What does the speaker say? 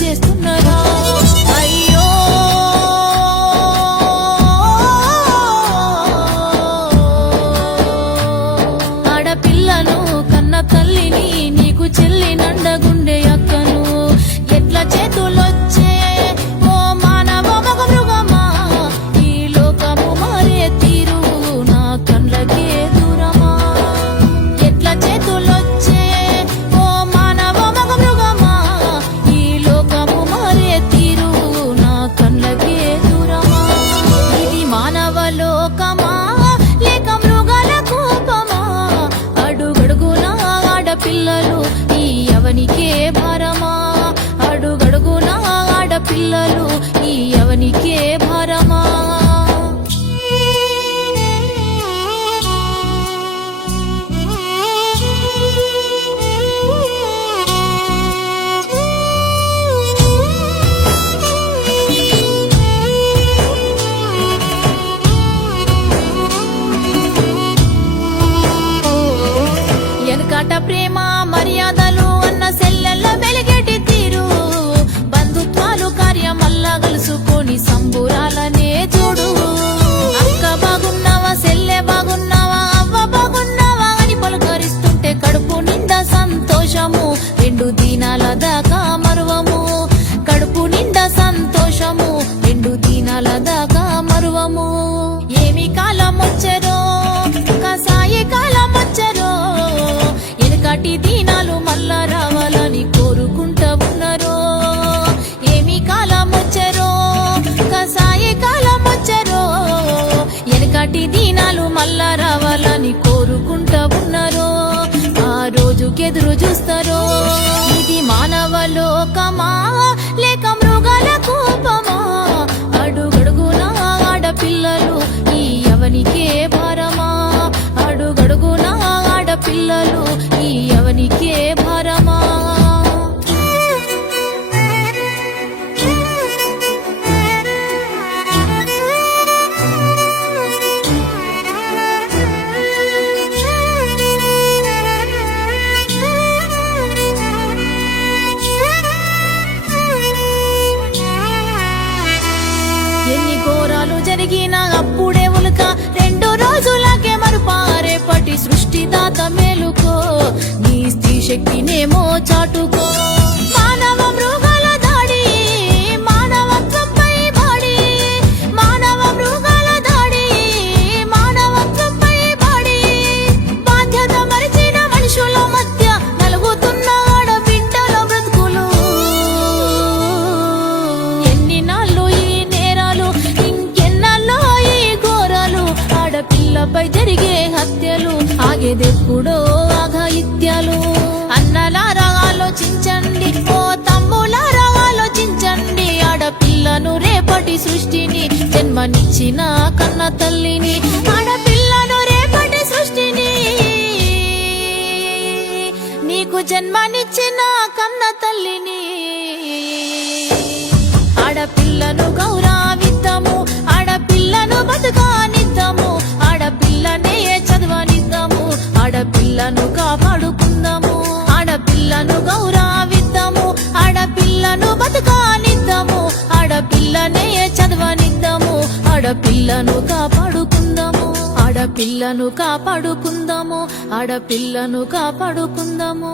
distance. మాట ప్రేమ మర్యాదలు అన్న సెల్లెల్ల వెలిగేటి తీరు. బంధుత్వాలు కార్యమల్లా కలుసుకొని సంబురాల చల్లటి దినాలు మళ్ళా రావాలని కోరుకుంటా ఉన్నారో? ఆ రోజుకెదురు చూస్తారో? ఇది మానవ లోకమా? లేక మృగాల కోపమా? అడుగడుగునా ఆడపిల్లలు ఈ ఎవనికే భారమా? అడుగడుగునా ఆడపిల్లలు ఈ ఎవనికే భారమా? పెంచిన కన్న తల్లిని ఆడపిల్లను రేపటి సృష్టిని. నీకు జన్మనిచ్చిన కన్న తల్లిని. ఆడపిల్లను గౌరవిద్దాము ఆడపిల్లను బతుకానిద్దాము. ఆడపిల్లనే చదవనిద్దాము ఆడపిల్లను కాపాడుకుందాము. ఆడపిల్లను గౌరవిద్దాము ఆడపిల్లను బతుకానిద్దాము. ఆడపిల్లనే చదువు ఆడపిల్లను కాపాడుకుందాము ఆడపిల్లను కాపాడుకుందాము ఆడపిల్లను కాపాడుకుందాము.